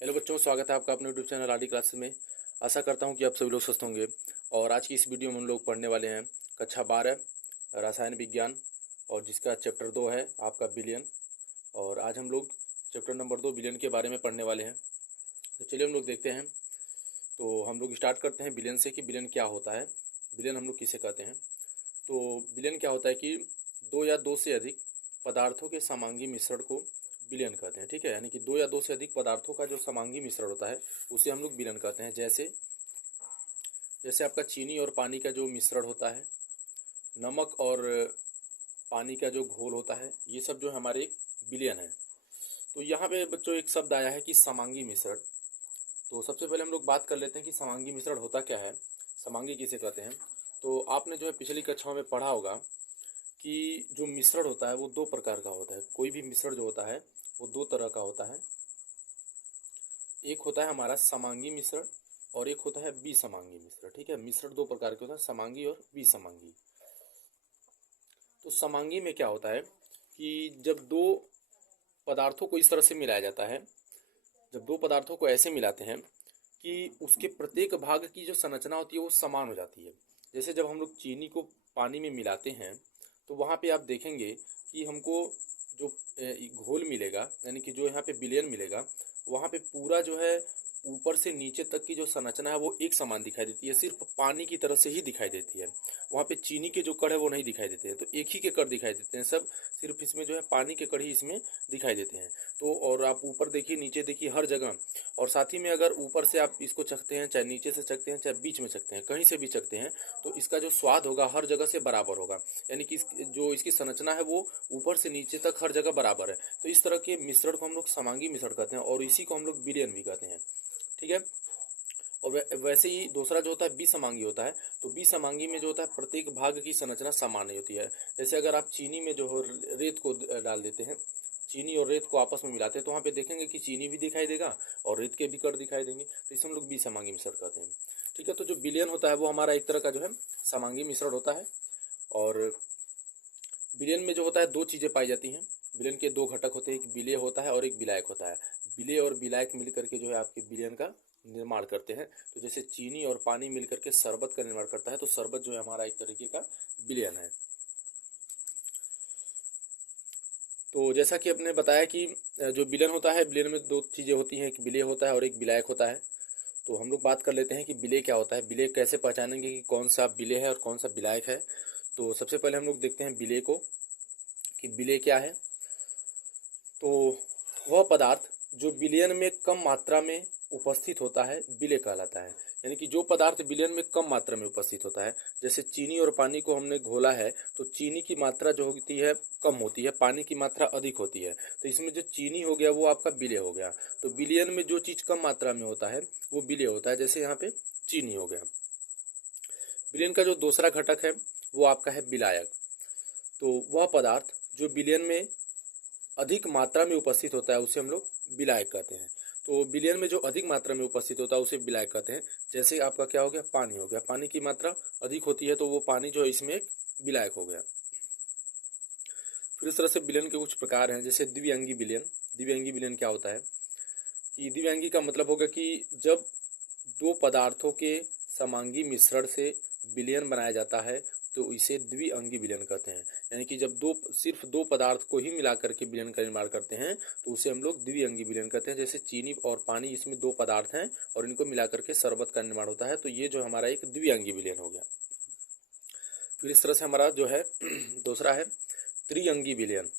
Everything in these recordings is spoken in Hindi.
हेलो बच्चों, स्वागत है आपका अपने यूट्यूब चैनल आरडी क्लासेस में। आशा करता हूं कि आप सभी लोग स्वस्थ होंगे। और आज की इस वीडियो में हम लोग पढ़ने वाले हैं कक्षा 12 रसायन विज्ञान, और जिसका चैप्टर 2 है आपका बिलियन। और आज हम लोग चैप्टर नंबर 2 बिलियन के बारे में पढ़ने वाले हैं। तो चलिए हम लोग देखते हैं। तो हम लोग स्टार्ट करते हैं बिलियन से कि बिलियन क्या होता है, बिलियन हम लोग किसे कहते हैं। तो बिलियन क्या होता है कि दो या दो से अधिक पदार्थों के समांगी मिश्रण को विलयन कहते हैं। ठीक है, यानी कि दो या दो से अधिक पदार्थों का जो समांगी मिश्रण होता है उसे हम लोग विलयन कहते हैं। जैसे जैसे आपका चीनी और पानी का जो मिश्रण होता है, नमक और पानी का जो घोल होता है, ये सब जो हमारे एक विलयन है। तो यहाँ पे बच्चों एक शब्द आया है कि समांगी मिश्रण। तो सबसे पहले हम लोग बात कर लेते हैं कि समांगी मिश्रण होता क्या है, समांगी किसे कहते हैं। तो आपने जो है पिछली कक्षाओं में पढ़ा होगा कि जो मिश्रण होता है वो दो प्रकार का होता है। कोई भी मिश्रण जो होता है वो दो तरह का होता है। एक होता है हमारा समांगी मिश्रण और एक होता है विसमांगी मिश्रण। ठीक है, मिश्रण दो प्रकार के होता है, समांगी और विसमांगी। तो समांगी में क्या होता है कि जब दो पदार्थों को इस तरह से मिलाया जाता है, जब दो पदार्थों को ऐसे मिलाते हैं कि उसके प्रत्येक भाग की जो संरचना होती है वो समान हो जाती है। जैसे जब हम लोग चीनी को पानी में मिलाते हैं तो वहाँ पे आप देखेंगे कि हमको जो घोल मिलेगा, यानी कि जो यहाँ पे विलयन मिलेगा, वहाँ पे पूरा जो है ऊपर से नीचे तक की जो संरचना है वो एक समान दिखाई देती है, सिर्फ पानी की तरह से ही दिखाई देती है। वहाँ पे चीनी के जो कण है वो नहीं दिखाई देते हैं, तो एक ही के कण दिखाई देते हैं सब, सिर्फ इसमें जो है पानी के कण ही इसमें दिखाई देते हैं। तो और आप ऊपर देखिए, नीचे देखिए, हर जगह। और साथ ही में अगर ऊपर से आप इसको चखते हैं, चाहे नीचे से चखते हैं, चाहे बीच में चखते हैं, कहीं से भी चखते हैं, तो इसका जो स्वाद होगा हर जगह से बराबर होगा। यानी कि जो इसकी संरचना है वो ऊपर से नीचे तक हर जगह बराबर है। तो इस तरह के मिश्रण को हम लोग समांगी मिश्रण कहते हैं, और इसी को हम लोग विलयन भी कहते हैं। ठीक है। और वैसे ही दूसरा जो होता है विसमांगी होता है। तो विसमांगी में जो होता है प्रत्येक भाग की संरचना समान नहीं होती है। जैसे अगर आप चीनी में जो हो रेत को डाल देते हैं, चीनी और रेत को आपस में मिलाते हैं, तो वहाँ पे देखेंगे कि चीनी भी दिखाई देगा और रेत के भी कण दिखाई देंगे। तो इसे हम लोग विसमांगी मिश्रण कहते हैं। ठीक है, तो जो विलयन होता है वो हमारा एक तरह का जो है समांगी मिश्रण होता है। और विलयन में जो होता है दो चीज़ें पाई जाती हैं। विलयन के दो घटक होते हैं, एक विलेय होता है और एक विलायक होता है। विलेय और विलायक मिल करके जो है आपके विलयन का निर्माण करते हैं। तो जैसे चीनी और पानी मिल करके शरबत का निर्माण करता है, तो शरबत जो है हमारा एक तरीके का विलयन है। तो जैसा कि आपने बताया कि जो विलयन होता है, विलयन में दो चीज़ें होती हैं, एक विलेय होता है और एक विलायक होता है। तो हम लोग बात कर लेते हैं कि विलेय क्या होता है, विलेय कैसे पहचानेंगे कि कौन सा विलेय है और कौन सा विलायक है। तो सबसे पहले हम लोग देखते हैं विलेय को, कि विलेय क्या है। तो वह पदार्थ जो विलयन में कम मात्रा में उपस्थित होता है विलेय कहलाता है। यानी कि जो पदार्थ विलयन में कम मात्रा में उपस्थित होता है, जैसे चीनी और पानी को हमने घोला है, तो चीनी की मात्रा जो होती है कम होती है, पानी की मात्रा अधिक होती है। तो इसमें जो चीनी हो गया वो आपका विलेय हो गया। तो विलयन में जो चीज़ कम मात्रा में होता है वो विलेय होता है, जैसे यहाँ पे चीनी हो गया। विलयन का जो दूसरा घटक है वो आपका है विलायक। तो वह पदार्थ जो विलयन में अधिक मात्रा में उपस्थित होता है उसे हम लोग विलायक कहते हैं। तो विलयन में जो अधिक मात्रा में उपस्थित होता है उसे विलायक कहते हैं। जैसे आपका क्या हो गया, पानी हो गया, पानी की मात्रा अधिक होती है तो वो पानी जो है इसमें एक विलायक हो गया। फिर इस तरह से विलयन के कुछ प्रकार हैं, जैसे द्विअंगी विलयन। द्विअंगी विलयन क्या होता है कि द्विअंगी का मतलब होगा कि जब दो पदार्थों के समांगी मिश्रण से विलयन बनाया जाता है तो इसे द्विअंगी विलयन कहते हैं। यानी कि जब सिर्फ दो पदार्थ को ही मिला करके विलयन का निर्माण करते हैं तो उसे हम लोग द्विअंगी विलयन कहते हैं। जैसे चीनी और पानी, इसमें दो पदार्थ हैं और इनको मिला करके शरबत का निर्माण होता है, तो ये जो हमारा एक द्विअंगी विलयन हो गया। फिर इस तरह से हमारा जो है दूसरा है त्रिअंगी विलयन।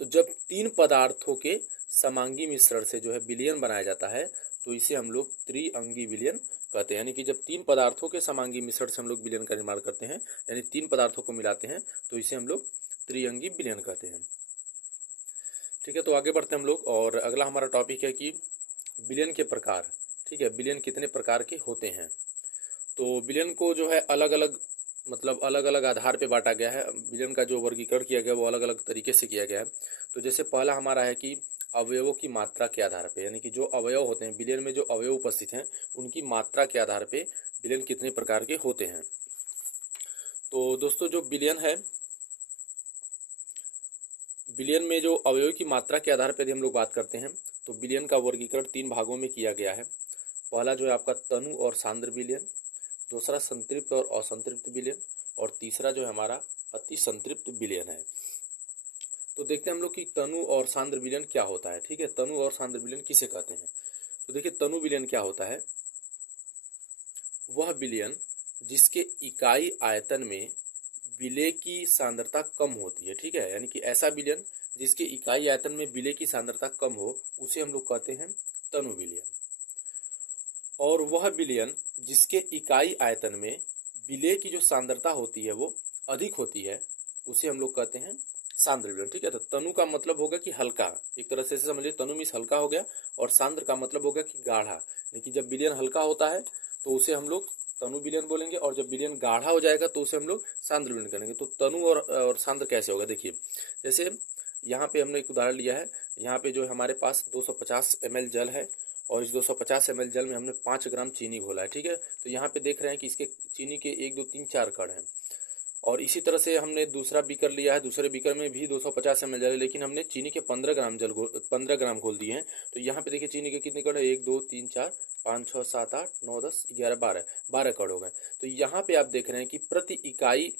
तो जब तीन पदार्थों के समांगी मिश्रण से जो है विलयन बनाया जाता है तो इसे हम लोग त्रिअंगी विलयन कहते हैं। यानी कि जब तीन पदार्थों के समांगी मिश्रण से हम लोग विलयन का निर्माण करते हैं, यानी तीन पदार्थों को मिलाते हैं, तो इसे हम लोग त्रिअंगी विलयन कहते हैं। ठीक है, तो आगे बढ़ते हैं हम लोग, और अगला हमारा टॉपिक है कि विलयन के प्रकार। ठीक है, विलयन कितने प्रकार के होते हैं। तो विलयन को जो है अलग अलग, मतलब अलग अलग आधार पे बांटा गया है। विलयन का जो वर्गीकरण किया गया है वो अलग अलग तरीके से किया गया है। तो जैसे पहला हमारा है कि अवयवों की मात्रा के आधार पे, यानी कि जो अवयव होते हैं विलयन में, जो अवयव उपस्थित हैं उनकी मात्रा के आधार पे विलयन कितने प्रकार के होते हैं। तो दोस्तों जो विलयन है, विलयन में जो अवयव की मात्रा के आधार पर यदि हम लोग बात करते हैं तो बिलियन का वर्गीकरण 3 भागों में किया गया है। पहला जो है आपका तनु और सांद्र बिलियन, दूसरा संतृप्त और असंतृप्त बिलियन, और तीसरा जो है हमारा अति संतृप्त बिलियन है। तो देखते हैं हम लोग कि तनु और सांद्र विलयन क्या होता है। ठीक है, तनु और सांद्र विलयन किसे कहते हैं। तो देखिए, तनु विलयन क्या होता है, वह विलयन जिसके इकाई आयतन में विलेय की सांद्रता कम होती है। ठीक है, यानी कि ऐसा विलयन जिसके इकाई आयतन में विलेय की सांद्रता कम हो उसे हम लोग कहते हैं तनु विलयन। और वह विलयन जिसके इकाई आयतन में विलेय की जो सांद्रता होती है वो अधिक होती है उसे हम लोग कहते हैं सांद्र विलयन। ठीक है, तो तनु का मतलब होगा कि हल्का, एक तरह से समझिए तनु मीन्स हल्का हो गया, और सांद्र का मतलब होगा कि गाढ़ा। यानी कि जब विलयन हल्का होता है तो उसे हम लोग तनु विलयन बोलेंगे, और जब विलयन गाढ़ा हो जाएगा तो उसे हम लोग सांद्र विलयन करेंगे। तो तनु और सांद्र कैसे होगा, देखिए जैसे यहाँ पे हमने एक उदाहरण लिया है। यहाँ पे जो हमारे पास 250 ml जल है, और इस 250 ml जल में हमने 5 ग्राम चीनी घोला है। ठीक है, तो यहाँ पे देख रहे हैं कि इसके चीनी के 1 2 3 4 कण हैं। और इसी तरह से हमने दूसरा बीकर लिया है, दूसरे बीकर में भी 250 ml जल है, लेकिन हमने चीनी के 15 ग्राम घोल दिए हैं। तो यहाँ पे देखिए चीनी के कितने कण है, 1 2 3 4 5 6 7 8 9 10 11 12 कण हो गए। तो यहाँ पे आप देख रहे हैं कि प्रति इकाई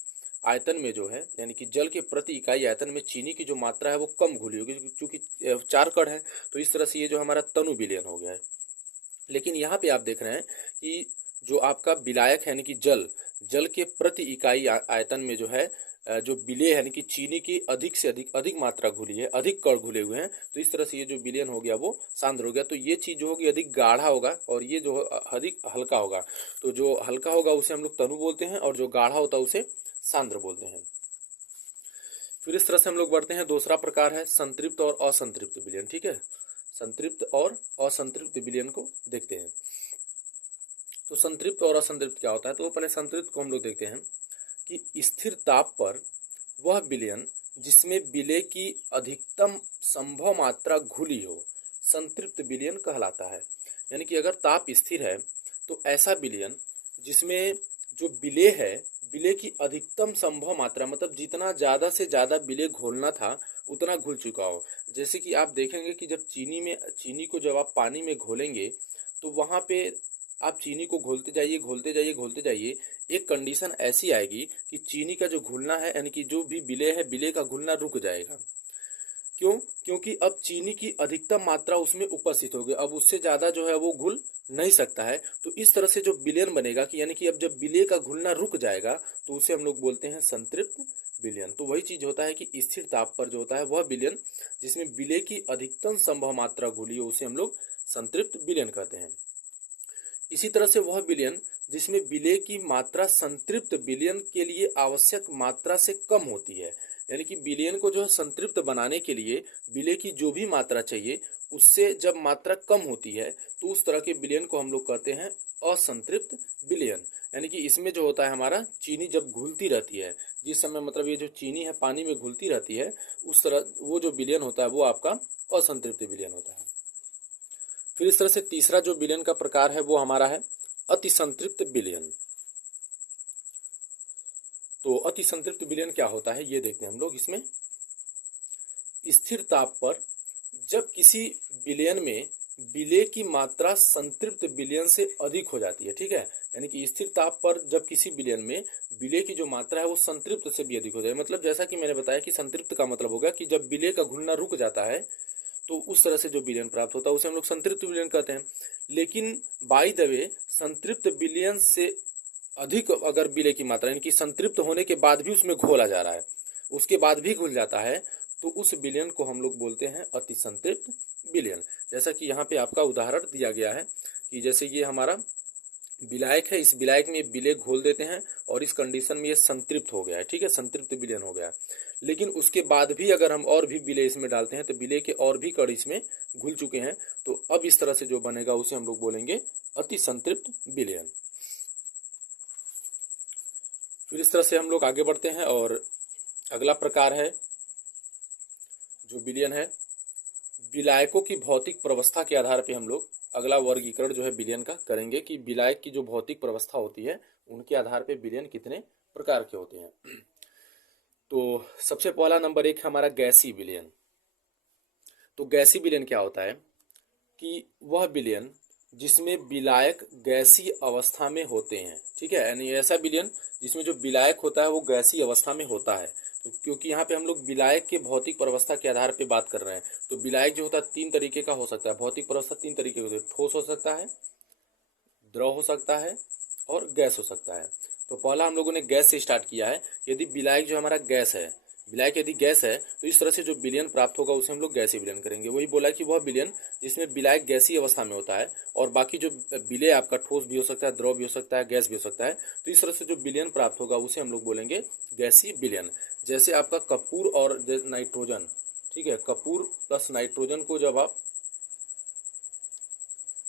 आयतन में जो है, यानी कि जल के प्रति इकाई आयतन में चीनी की जो मात्रा है वो कम घुली होगी, क्योंकि 4 कण है। तो इस तरह से ये जो हमारा तनु विलयन हो गया है। लेकिन यहाँ पे आप देख रहे हैं कि जो आपका विलायक है, यानी कि जल के प्रति इकाई आयतन में जो है जो विलेय यानी कि चीनी की अधिक से अधिक मात्रा घुली है, अधिक कण घुले हुए हैं। तो इस तरह से ये जो विलयन हो गया वो सांद्र हो गया। तो ये चीज जो होगी अधिक गाढ़ा होगा, और ये जो अधिक हल्का होगा। तो जो हल्का होगा उसे हम लोग तनु बोलते हैं, और जो गाढ़ा होता है उसे सांद्र बोलते हैं। फिर इस तरह से हम लोग बढ़ते हैं, दूसरा प्रकार है संतृप्त और असंतृप्त विलयन। ठीक है, संतृप्त और असंतृप्त विलयन को देखते हैं। तो संतृप्त और असंतृप्त क्या होता है, तो पहले संतृप्त को हम लोग देखते हैं कि स्थिर ताप पर वह विलयन जिसमें विलेय की अधिकतम संभव मात्रा घुली हो संतृप्त विलयन कहलाता है। यानी कि अगर ताप स्थिर है तो ऐसा विलयन जिसमें जो विलेय है, विलेय की अधिकतम संभव मात्रा, मतलब जितना ज़्यादा से ज़्यादा विलेय घोलना था उतना घुल चुका हो। जैसे कि आप देखेंगे कि जब चीनी को जब आप पानी में घोलेंगे तो वहाँ पे आप चीनी को घोलते जाइए, एक कंडीशन ऐसी आएगी कि चीनी का जो घुलना है, यानी कि जो भी विलेय है, विलेय का घुलना रुक जाएगा। क्यों? क्योंकि अब चीनी की अधिकतम मात्रा उसमें उपस्थित होगी, अब उससे ज़्यादा जो है वो घुल नहीं सकता है। तो इस तरह से जो विलयन बनेगा कि यानी कि अब जब विलेय का घुलना रुक जाएगा तो उसे हम लोग बोलते हैं संतृप्त विलयन। तो वही चीज होता है कि स्थिर ताप पर जो होता है वह विलयन जिसमें विलेय की अधिकतम संभव मात्रा घुली हो उसे हम लोग संतृप्त विलयन कहते हैं। इसी तरह से वह विलयन जिसमें विलेय की मात्रा संतृप्त विलयन के लिए आवश्यक मात्रा से कम होती है, यानी कि विलयन को जो है संतृप्त बनाने के लिए विलेय की जो भी मात्रा चाहिए उससे जब मात्रा कम होती है तो उस तरह के विलयन को हम लोग कहते हैं असंतृप्त विलयन। यानी कि इसमें जो होता है हमारा चीनी जब घुलती रहती है, जिस समय मतलब ये जो चीनी है पानी में घुलती रहती है, उस तरह वो जो विलयन होता है वो आपका असंतृप्त विलयन होता है। फिर इस तरह से तीसरा जो विलयन का प्रकार है वो हमारा है अति संतृप्त विलयन। तो अति संतृप्त विलयन क्या होता है ये देखते हैं हम लोग। इसमें स्थिर ताप पर जब किसी विलयन में विलेय की मात्रा संतृप्त विलयन से अधिक हो जाती है, ठीक है, यानी कि स्थिर ताप पर जब किसी विलयन में विलेय की जो मात्रा है वो संतृप्त से भी अधिक हो जाए, मतलब जैसा कि मैंने बताया कि संतृप्त का मतलब होगा कि जब विलेय का घुलना रुक जाता है तो उस तरह से जो विलयन प्राप्त होता है उसे हम लोग संतृप्त विलयन कहते हैं। लेकिन बाय द वे संतृप्त विलयन से अधिक अगर विलेय की मात्रा यानी कि संतृप्त होने के बाद भी उसमें घोला जा रहा है, उसके बाद भी घुल जाता है, तो उस विलयन को हम लोग बोलते हैं अति संतृप्त विलयन। जैसा कि यहाँ पे आपका उदाहरण दिया गया है कि जैसे ये हमारा विलायक है, इस विलायक में विलेय घोल देते हैं और इस कंडीशन में ये संतृप्त हो गया है, ठीक है, संतृप्त विलयन हो गया। लेकिन उसके बाद भी अगर हम और भी विलेय इसमें डालते हैं तो विलेय के और भी कण इसमें घुल चुके हैं, तो अब इस तरह से जो बनेगा उसे हम लोग बोलेंगे अति संतृप्त विलयन। फिर इस तरह से हम लोग आगे बढ़ते हैं और अगला प्रकार है जो विलयन है विलायकों की भौतिक प्रवस्था के आधार पे हम लोग अगला वर्गीकरण जो है विलयन का करेंगे कि विलायक की जो भौतिक प्रवस्था होती है उनके आधार पे विलयन कितने प्रकार के होते हैं। तो सबसे पहला नंबर 1 हमारा गैसीय विलयन। तो गैसीय विलयन क्या होता है, कि वह विलयन जिसमें विलायक गैसीय अवस्था में होते हैं, ठीक है, यानी ऐसा विलयन जिसमें जो विलायक होता है वो गैसीय अवस्था में होता है। तो क्योंकि यहाँ पे हम लोग विलायक के भौतिक प्रवस्था के आधार पे बात कर रहे हैं, तो विलायक जो होता है 3 तरीके का हो सकता है। भौतिक प्रवस्था 3 तरीके की होती है, ठोस हो सकता है, द्रव हो सकता है और गैस हो सकता है। तो पहला हम लोगों ने गैस से स्टार्ट किया है। यदि विलायक जो हमारा गैस है, विलायक यदि गैस है, तो इस तरह से जो विलयन प्राप्त होगा उसे हम लोग गैसीय विलयन करेंगे। वही बोला कि वह विलयन जिसमें विलायक गैसीय अवस्था में होता है और बाकी जो विलय आपका ठोस भी हो सकता है, द्रव भी हो सकता है, गैस भी हो सकता है, तो इस तरह से जो विलयन प्राप्त होगा उसे हम लोग बोलेंगे गैसीय विलयन। जैसे आपका कपूर और नाइट्रोजन, ठीक है, कपूर प्लस नाइट्रोजन को जब आप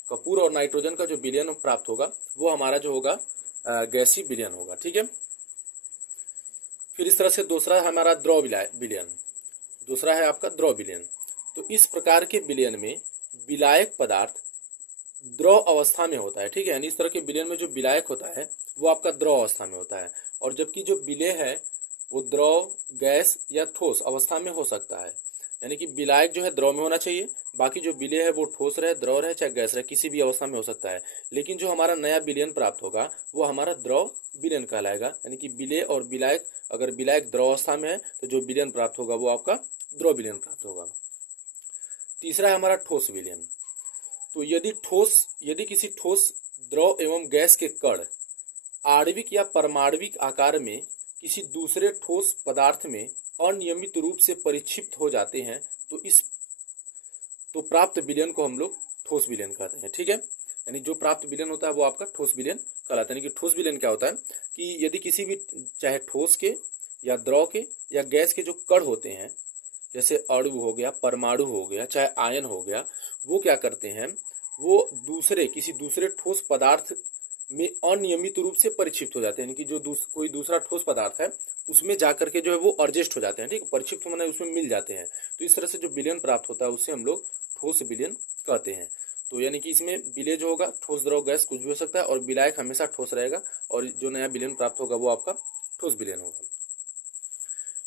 कपूर और नाइट्रोजन का जो विलयन प्राप्त होगा वो हमारा जो होगा गैसीय विलयन होगा, ठीक है। फिर इस तरह से दूसरा हमारा द्रव विलयन, दूसरा है आपका द्रव विलयन। तो इस प्रकार के विलयन में विलायक पदार्थ द्रव अवस्था में होता है, ठीक है, यानी इस तरह के विलयन में जो विलायक होता है वो आपका द्रव अवस्था में होता है, और जबकि जो विलय है वो द्रव, गैस या ठोस अवस्था में हो सकता है। यानी कि विलायक जो है द्रव में होना चाहिए, बाकी जो विलय है वो ठोस रहे, द्रव रहे, चाहे गैस रहे, किसी भी अवस्था में हो सकता है। लेकिन जो हमारा नया विलयन प्राप्त होगा वो हमारा द्रव विलयन कहलाएगा। यानी कि विलय और विलायक, अगर विलायक द्रव अवस्था में है तो जो विलयन प्राप्त होगा वो आपका द्रव विलयन प्राप्त होगा। तीसरा है हमारा ठोस विलयन। तो यदि किसी ठोस, द्रव एवं गैस के कण आणविक या परमाणविक आकार में किसी दूसरे ठोस पदार्थ में अनियमित रूप से परिक्षिप्त हो जाते हैं तो प्राप्त विलयन को हम लोग ठोस विलयन कहते हैं, ठीक है। यानी जो प्राप्त विलयन होता है वो आपका ठोस विलयन कहलाता है। यानी कि ठोस विलयन क्या होता है कि यदि किसी भी, चाहे ठोस के या द्रव के या गैस के जो कण होते हैं, जैसे अणु हो गया, परमाणु हो गया, चाहे आयन हो गया, वो क्या करते हैं, वो किसी दूसरे ठोस पदार्थ में अनियमित रूप से परिक्षिप्त हो जाते हैं। यानी कि जो कोई दूसरा ठोस पदार्थ है उसमें जाकर के जो है वो एडजस्ट हो जाते हैं, ठीक है, परिक्षिप्त माने उसमें मिल जाते हैं। तो इस तरह से जो विलयन प्राप्त होता है उससे हम लोग ठोस विलयन कहते हैं। तो यानी कि इसमें विलय जो होगा ठोस, द्रव, गैस कुछ भी हो सकता है, और विलायक हमेशा ठोस रहेगा, और जो नया विलयन प्राप्त होगा वो आपका ठोस विलयन होगा।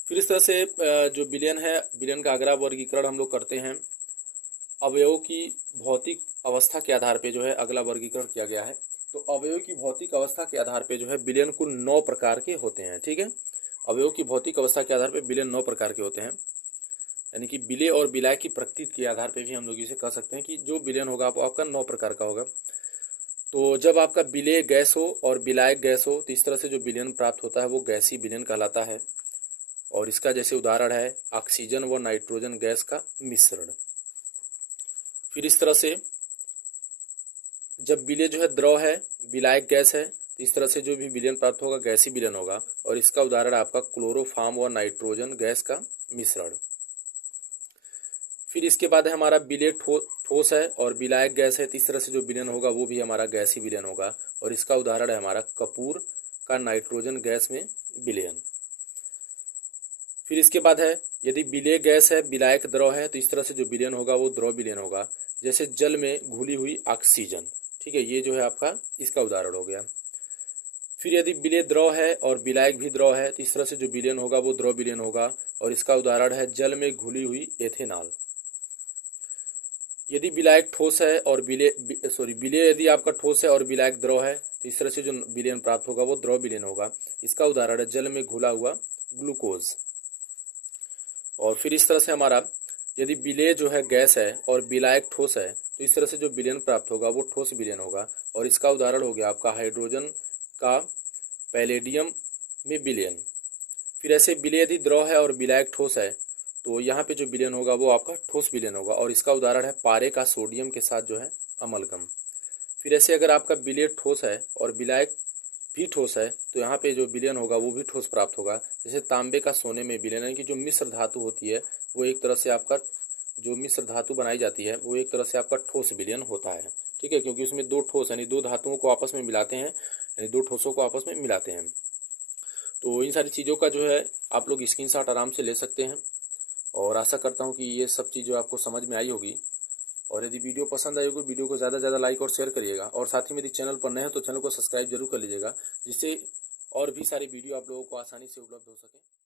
फिर इस तरह से जो विलयन है, विलयन का अगला वर्गीकरण हम लोग करते हैं अवयवों की भौतिक अवस्था के आधार पे, जो है अगला वर्गीकरण किया गया है। तो अवयव की भौतिक अवस्था के आधार पे जो है विलयन कुल 9 प्रकार के होते हैं, ठीक है। अवयव की भौतिक अवस्था के आधार पे विलयन 9 प्रकार के होते हैं। यानी कि विलय और विलायक की प्रकृति के आधार पे भी हम लोग इसे कह सकते हैं कि जो विलयन होगा वो आपका 9 प्रकार का होगा। तो जब आपका विलय गैस हो और विलायक गैस हो तो इस तरह से जो विलयन प्राप्त होता है वो गैसीय विलयन कहलाता है। और इसका जैसे उदाहरण है ऑक्सीजन व नाइट्रोजन गैस का मिश्रण। फिर इस तरह से जब विलय जो है द्रव है, विलायक गैस है, तो इस तरह से जो भी विलयन प्राप्त होगा गैसीय विलयन होगा, और इसका उदाहरण आपका क्लोरोफॉर्म व नाइट्रोजन गैस का मिश्रण। फिर इसके बाद है हमारा विलय ठोस है और विलायक गैस है, तो इस तरह से जो विलयन होगा वो भी हमारा गैसीय विलयन होगा, और इसका उदाहरण है हमारा कपूर का नाइट्रोजन गैस में विलयन। फिर इसके बाद है यदि विलय गैस है, विलायक द्रव है, तो इस तरह से जो विलयन होगा वो द्रव विलयन होगा, जैसे जल में घुली हुई ऑक्सीजन, ठीक है, ये जो है आपका इसका उदाहरण हो गया। फिर यदि विलय द्रव है और विलायक भी द्रव है, तो इस तरह से जो विलयन होगा वो द्रव विलयन होगा, और इसका उदाहरण है जल में घुली हुई एथेनॉल। यदि विलायक ठोस है और विलय यदि आपका ठोस है और विलायक द्रव है, तो इस तरह से जो विलयन प्राप्त होगा वो द्रव विलयन होगा, इसका उदाहरण है जल में घुला हुआ ग्लूकोज। और फिर इस तरह से हमारा यदि विलय जो है गैस है और विलायक ठोस है, तो इस तरह से जो विलयन प्राप्त होगा वो ठोस विलयन होगा, और इसका उदाहरण हो गया आपका हाइड्रोजन का पैलेडियम में विलयन। फिर ऐसे विलय यदि द्रव है और विलायक ठोस है, तो यहाँ पे जो विलयन होगा वो आपका ठोस विलयन होगा, और इसका उदाहरण है पारे का सोडियम के साथ जो है अमलगम। फिर ऐसे अगर आपका विलय ठोस है और विलायक भी ठोस है, तो यहाँ पे जो विलयन होगा वो भी ठोस प्राप्त होगा, जैसे तांबे का सोने में विलयन। यानी कि जो मिश्र धातु होती है वो एक तरह से आपका, जो मिश्र धातु बनाई जाती है वो एक तरह से आपका ठोस विलयन होता है, ठीक है, क्योंकि उसमें दो ठोस यानी दो धातुओं को आपस में मिलाते हैं, यानी दो ठोसों को आपस में मिलाते हैं। तो इन सारी चीज़ों का जो है आप लोग स्क्रीनशॉट आराम से ले सकते हैं, और आशा करता हूँ कि ये सब चीज़ जो आपको समझ में आई होगी। और यदि वीडियो पसंद आई होगी, वीडियो को ज़्यादा से ज़्यादा लाइक और शेयर करिएगा, और साथ ही मेरी चैनल पर नए हैं तो चैनल को सब्सक्राइब जरूर कर लीजिएगा, जिससे और भी सारी वीडियो आप लोगों को आसानी से उपलब्ध हो सके।